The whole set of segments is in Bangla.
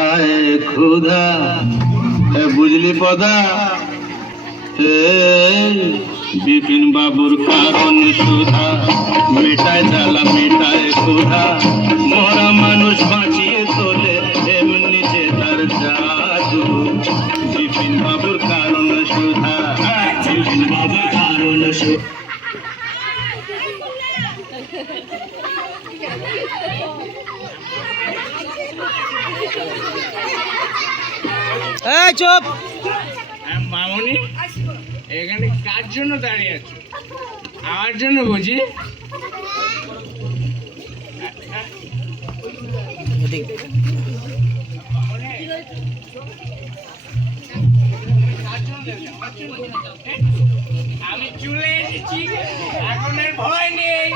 মেটায় ক্ষুধা বুঝলি পদা? বিপিন বাবুর কারণ সুধা। মেটায় জ্বালা, মেটায় ক্ষুধা। মরা মানুষ বাঁচিয়ে এই চুপ। হ্যাঁ, মামনি এখানে কার জন্য দাঁড়িয়ে আছো? আমার জন্য বুঝি? আমি চলে এসেছি এখন ভয় নেই।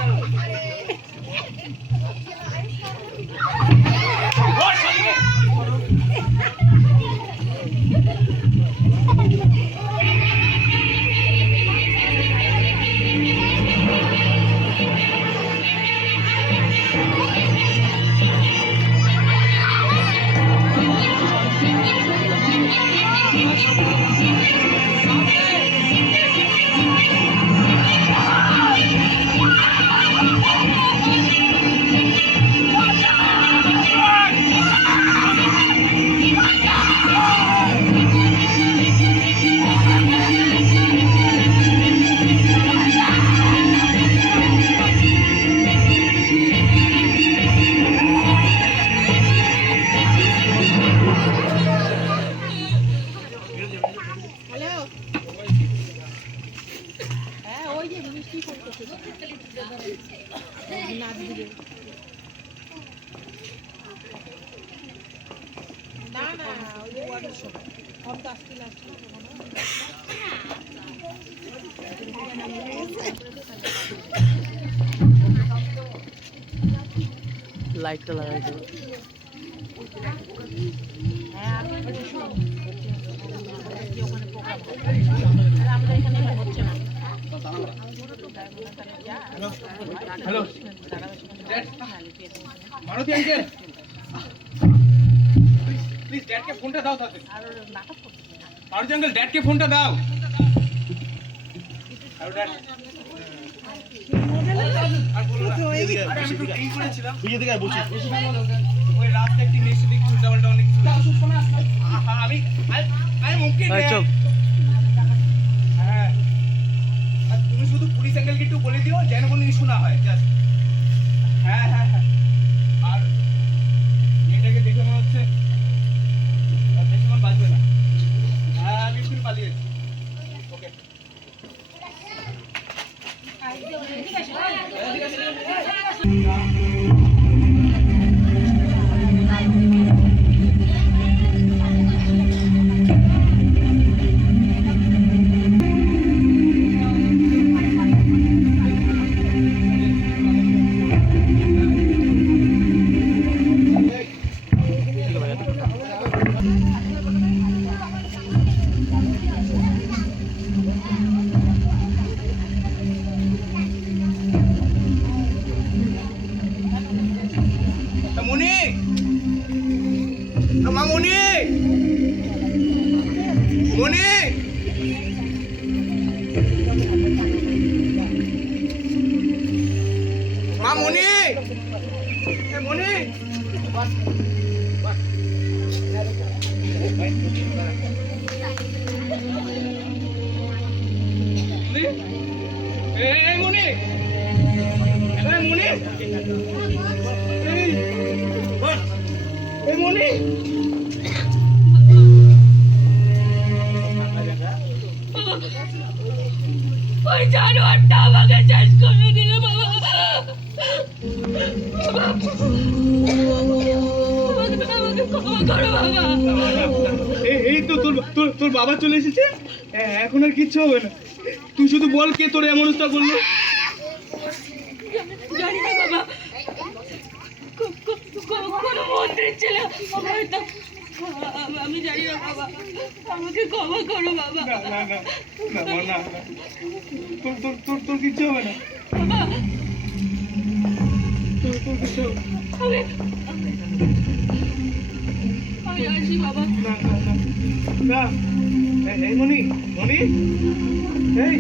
লাইটটা লাগাই দেবো। মারুতি আঙ্কেল। ড্যাডকে ফোনটা দাও তাতে মারুতি ফোনটা দাও। তুমি শুধু পুলিশ অ্যাঙ্গেলকে একটু বলে দিও যেন কোনো ইস্যু না হয় জাস্ট হ্যাঁ হ্যাঁ হ্যাঁ। ওই জানোয়ারটা আমাকে শেষ করে দিল বাবা। এই তো তোর তোর তোর বাবা চলে এসেছে? এ- এখন আর কিচ্ছু হবে না। তুই শুধু বল কে তোর এমন অবস্থা করল? জানি না বাবা। কোনো মন্ত্রীর ছেলে আমি জানি না বাবা। আমাকে ক্ষমা করো বাবা। না না না না না না। তোর তোর তোর তোর কিচ্ছু হবে না। তোর তোর হবে আমি আসি বাবা। না না না। না। এই- মনি মনি। এই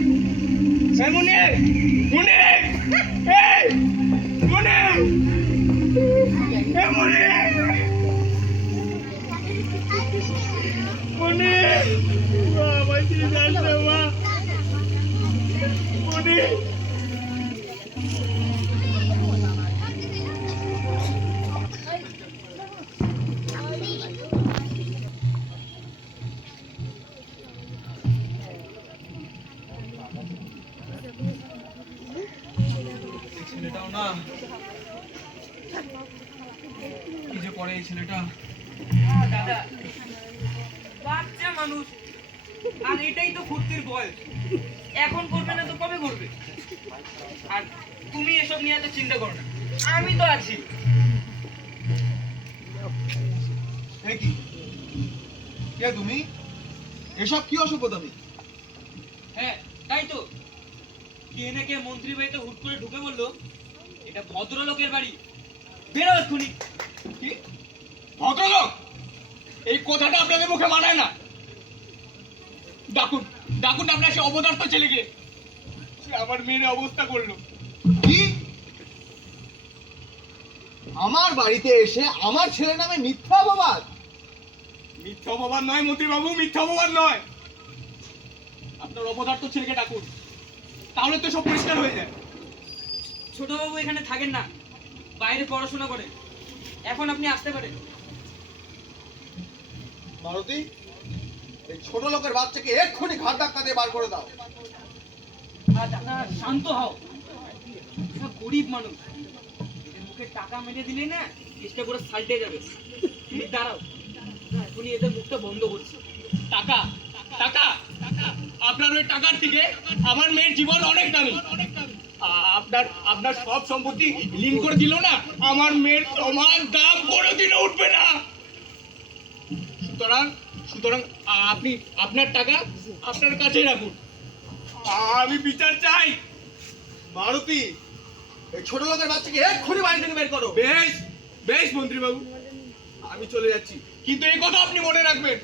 মনি মনি। ছেলেটা। দাদা বাচ্চা মানুষ। আর এটাই তো ফুর্তির বয়স। এখন করবে না তো কবে করবে? আর তুমি এসব নিয়ে এত চিন্তা করো না। আমি তো আছি। কি? কে তুমি? এসব কি অসভ্যতামি হ্যাঁ তাই তো। কে না কে মন্ত্রী বাড়িতে হুট করে ঢুকে বলল এটা ভদ্রলোকের বাড়ি। বেরো এক্ষুনি। কি? ভদ্রলোক এই কথাটা আপনাদের মুখে মানায় না। ডাকুন ডাকুন আপনার সে অবদার্থ ছেলেকে। সে আমার মেয়ের অবস্থা করল। কি? আমার বাড়িতে এসে আমার ছেলের নামে মিথ্যা অপবাদ? মিথ্যা অপবাদ নয় মন্ত্রী বাবু মিথ্যা অপবাদ নয়। আপনার অপদার্থ ছেলেকে ডাকুন। তাহলে তো সব পরিষ্কার হয়ে যায়। ছোটবাবু এখানে থাকেন না। বাইরে পড়াশোনা করে। এখন আপনি আসতে পারেন। মারুতি, এই ছোট লোকের বাচ্চাকে এক্ষুনি ঘাট ধাক্কা দিয়ে বার করে দাও। দাদা শান্ত হও। গরিব মানুষ। মুখে টাকা মেরে দিলে না চেষ্টা করে সাল্টে যাবে। তুমি দাঁড়াও। এখনই এদের মুখটা বন্ধ করছি। টাকা টাকা আপনার ওই টাকার থেকে আমার মেয়ের জীবন অনেক দামি। আপনার আপনার সব সম্পত্তি লিন করে দিল না। আমার মেয়ের সমান দাম কোনোদিনও উঠবে না। সুতরাং সুতরাং আপনি আপনার টাকা আপনার কাছে রাখুন। আমি বিচার চাই। মারুতি এই ছোট লোকের বাচ্চাকে এক্ষুনি বাড়ি থেকে বের করো। বেশ বেশ মন্ত্রী বাবু আমি চলে যাচ্ছি। কিন্তু এই কথা আপনি মনে রাখবেন।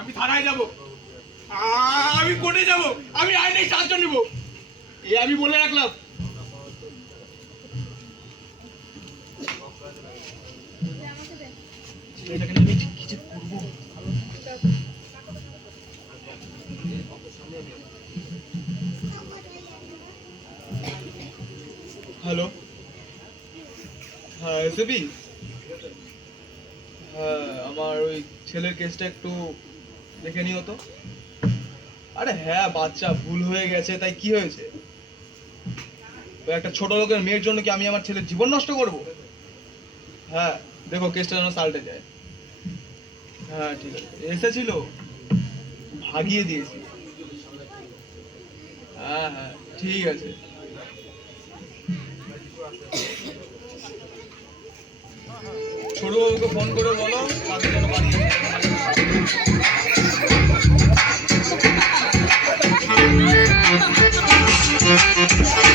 আমি থানায় যাব। আমি কোর্টে যাব। আমি আইনের সাহায্য নেব। এই আমি বলে রাখলাম। হ্যালো। হ্যাঁ এসবি হ্যাঁ আমার ওই ছেলের কেসটা একটু দেখে নিও তো। আরে হ্যাঁ বাচ্চা, ভুল হয়ে গেছে, তাই কি হয়েছে? ওই একটা ছোট লোকের মেয়ের জন্য কি আমি আমার ছেলের জীবন নষ্ট করব? হ্যাঁ দেখো কেসটা যেন সাল্টে যায়। হ্যাঁ ঠিক। আছে এসেছিল? ভাগিয়ে দিয়েছি। হ্যাঁ হ্যাঁ ঠিক আছে। ছোট বাবুকে ফোন করে বলো এসে- এই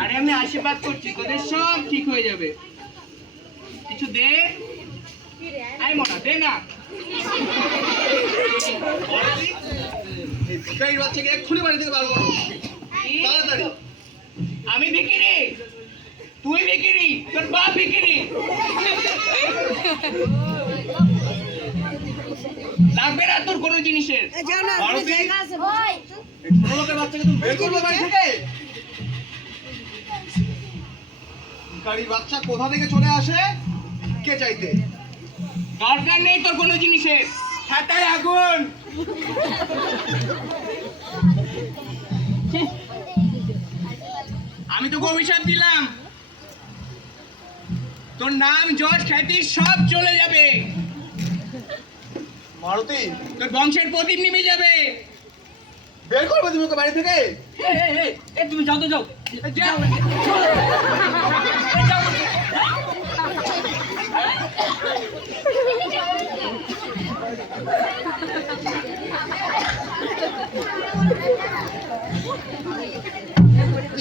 আরে আমি আশীর্বাদ করছি তোদের সব ঠিক হয়ে যাবে। কিছু দে। মোনা দে না। এই ভিখারির বাচ্চাকে এক্ষুনি বাড়ি থেকে বার করো। কি? তাড়াতাড়ি। আমি বিকিরি তুই বিকিরি তোর বাপ বিকিরি লাগবে না তোর কোনো জিনিসের? মারুতি? এই ছোট লোকের বাচ্চাকে তুমি বের করবে বাড়ি থেকে? ভিখারির বাচ্চা কোথা থেকে চলে আসে? কে চাইতে? দরকার নেই তোর কোনো জিনিসের। হাতায় আগুন। আমি তোকে অভিশাপ দিলাম। তোর নাম যশ খ্যাতি সব চলে যাবে। মারুতি তোর বংশের প্রদীপ নিভে যাবে। বের করবে তুমি ওকে বাড়ি থেকে। এই, তুমি যাও তো যাও। যাও।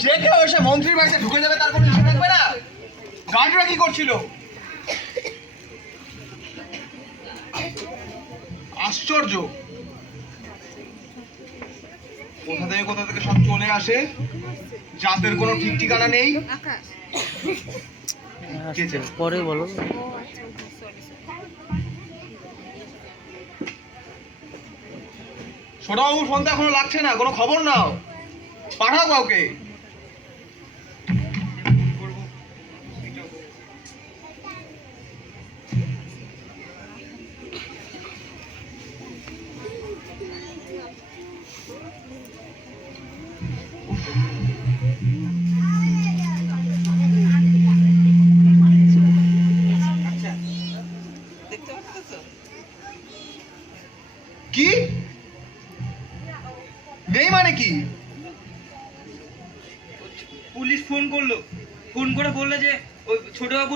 যে। কেউ এসে মন্ত্রীর বাড়িতে ঢুকে যাবে তার কোনো ইস্যু থাকবে না। গার্ডরা কি করছিল? আশ্চর্য। কোথা থেকে কোথা থেকে সব চলে আসে যাদের কোনো ঠিক ঠিকানা নেই? পরে বলো। ছোটবাবুর ফোন তো এখনও লাগছে না কোনো খবর নাও। পাঠাও কাউকে।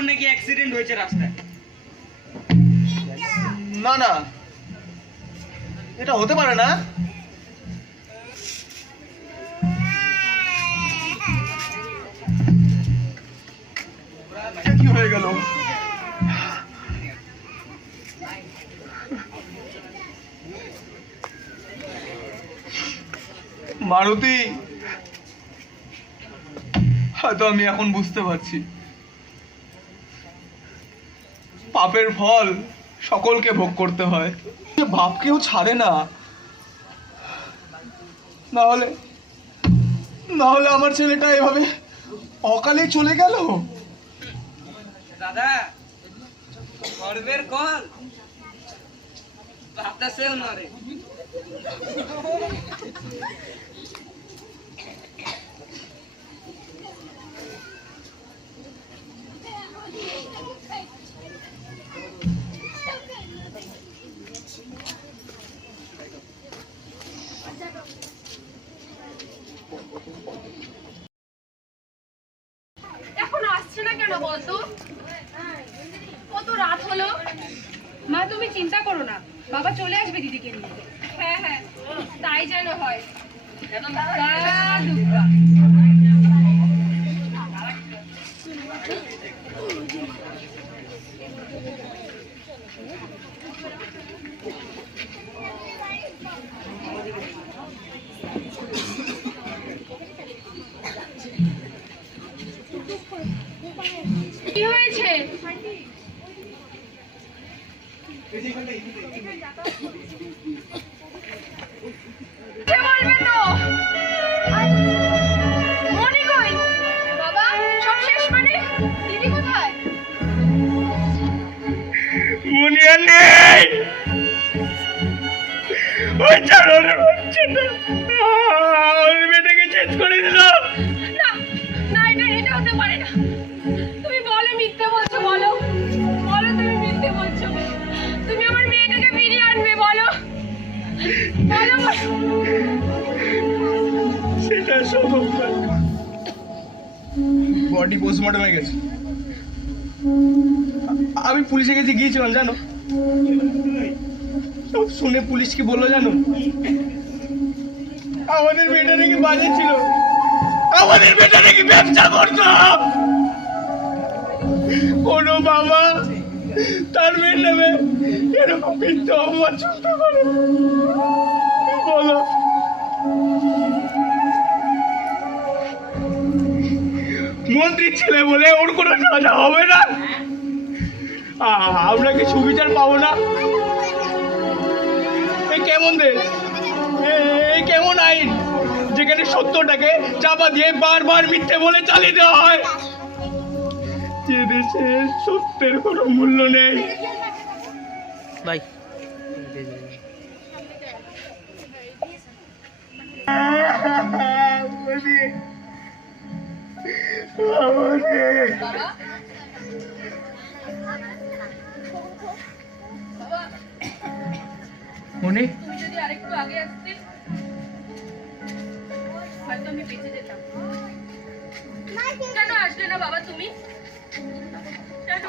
বাবুর নাকি অ্যাক্সিডেন্ট হয়েছে রাস্তায়। না না। এটা হতে পারে না। কি হয়ে গেল? মারুতি, হয়তো আমি এখন বুঝতে পারছি। পাপের ফল সকলকে ভোগ করতে হয়। বাপকেও ছাড়ে না। না হলে না হলে আমার ছেলেটা এভাবে অকালে চলে গেল? দাদা গর্বের কল। ভাবতেছেও না রে কেন বলতো? কত রাত হলো? মা তুমি চিন্তা করো না। বাবা চলে আসবে দিদিকে নিয়ে। হ্যাঁ হ্যাঁ। তাই যেন হয়। দাদু কি হয়েছে? তো? মনি? মুনিয়া নেই। ওই চারণের বাচ্চাটা আমার বডি পোস্টমর্টম গেছে। আমি পুলিশের কাছে গিয়েছিলাম, জানো? শুনে পুলিশ কি বলল জানো? আমাদের মেয়েটা নাকি বাজে ছিল। আমাদের মেয়েটা নাকি ব্যবসা করতো। কোনো বাবা তার মেয়ের নামে এরকম মিথ্যে অপমান শুনতে পারে। বলো। মন্ত্রীর ছেলে বলে ওর কোনো সাজা হবে না। আ- আমরা কি সুবিচার পাবো না? এই কেমন দেশ? এ- এই কেমন আইন? যেখানে সত্যটাকে চাপা দিয়ে বারবার মিথ্যে বলে চালিয়ে দেওয়া হয়। যে দেশে সত্যের কোনো মূল্য নেই। বাই। বাবা বাবা মনি? তুমি যদি আরেকটু আগে আসতে হয়তো আমি বেঁচে যেতাম। কেন আসলে না বাবা তুমি? কেন?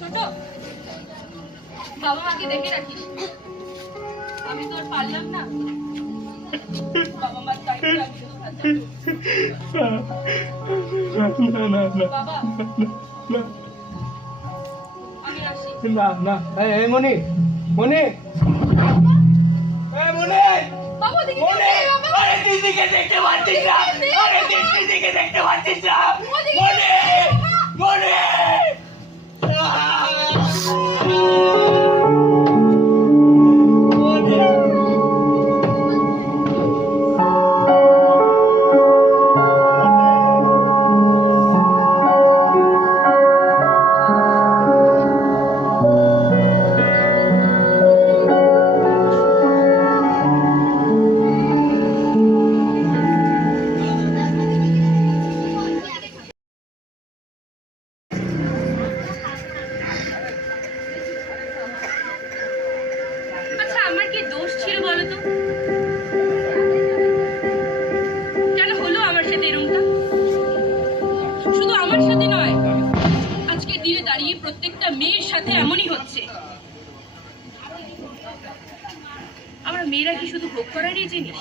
ছোট বাবা মাকে দেখে রাখিস। আমি তো আর পারলাম না। বাবা মার দায়িত্ব। বাবা। না। না এই মনি মনি। এই মনি। বাবা দেখি মনি। আরে দিদিকে দেখতে পাচ্ছিস না। আরে দিদিকে দেখতে পাচ্ছিস না। মনি মনি। সাথে এরকমটা শুধু আমার সাথে নয়, আজকে দিনে দাঁড়িয়ে প্রত্যেকটা মেয়ের সাথে এমনই হচ্ছে। আমরা মেয়েরা কি শুধু ভোগ করারই জিনিস?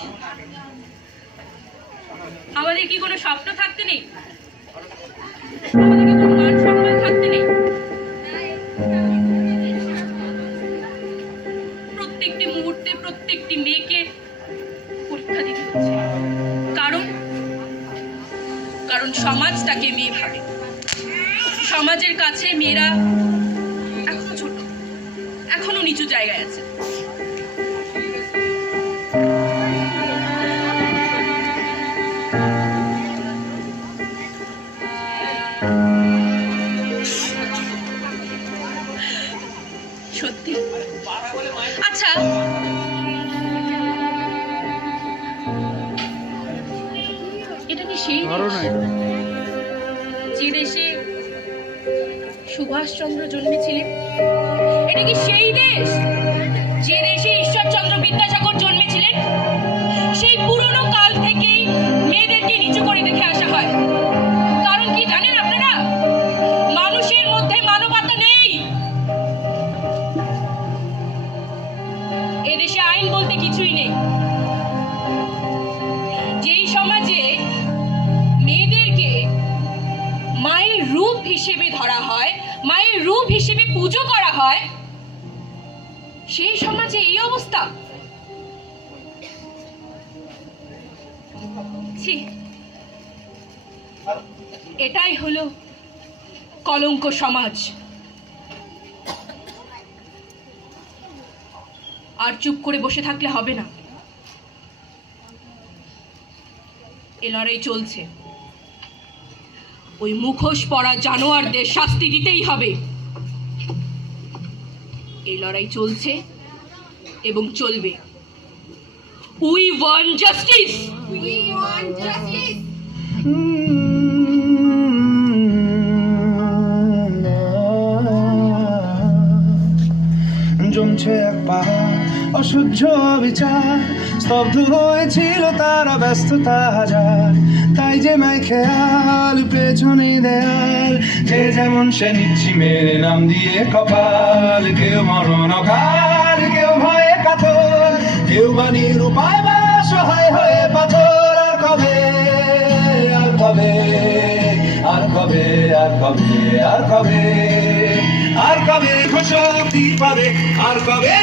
আমাদের কি কোনো স্বপ্ন থাকতে নেই? আমাদের কি কোনো মান সম্মান থাকতে নেই? সমাজের কাছে মেয়েরা এখনও ছোট এখনও নিচু জায়গায় আছে। সুভাষচন্দ্র জন্মেছিলেন। এটা কি সেই দেশ যে দেশে ঈশ্বরচন্দ্র বিদ্যাসাগর জন্মেছিলেন? সেই পুরনো কাল থেকেই মেয়েদেরকে নিচু করে দেখে আসা হয়। হয়? সেই সমাজে এই অবস্থা? এটাই হলো কলঙ্ক সমাজ। আর চুপ করে বসে থাকলে হবে না। এ লড়াই চলছে। ওই মুখোশ পরা জানোয়ারদের শাস্তি দিতেই হবে। এই লড়াই চলছে এবং চলবে। উই ওয়ান জাস্টিস জমছে এক পাহাড় অসহ্য বিচার স্তব্ধ হয়েছিল তারা ব্যস্ততা হাজার। তাই যে মাই খেয়াল, পেছনে দেয়াল, যে যেমন সে নিচ্ছি মেরে নাম দিয়ে কপাল। কেউ মরণ কাল কেউ ভয়ে কাতর, কেউ বা নিরুপায় বা সহায় হয়ে পাথর। আর কবে আর কবে আর কবে আর কবে আর কবে আর কবে শক্তি পাবে আর কবে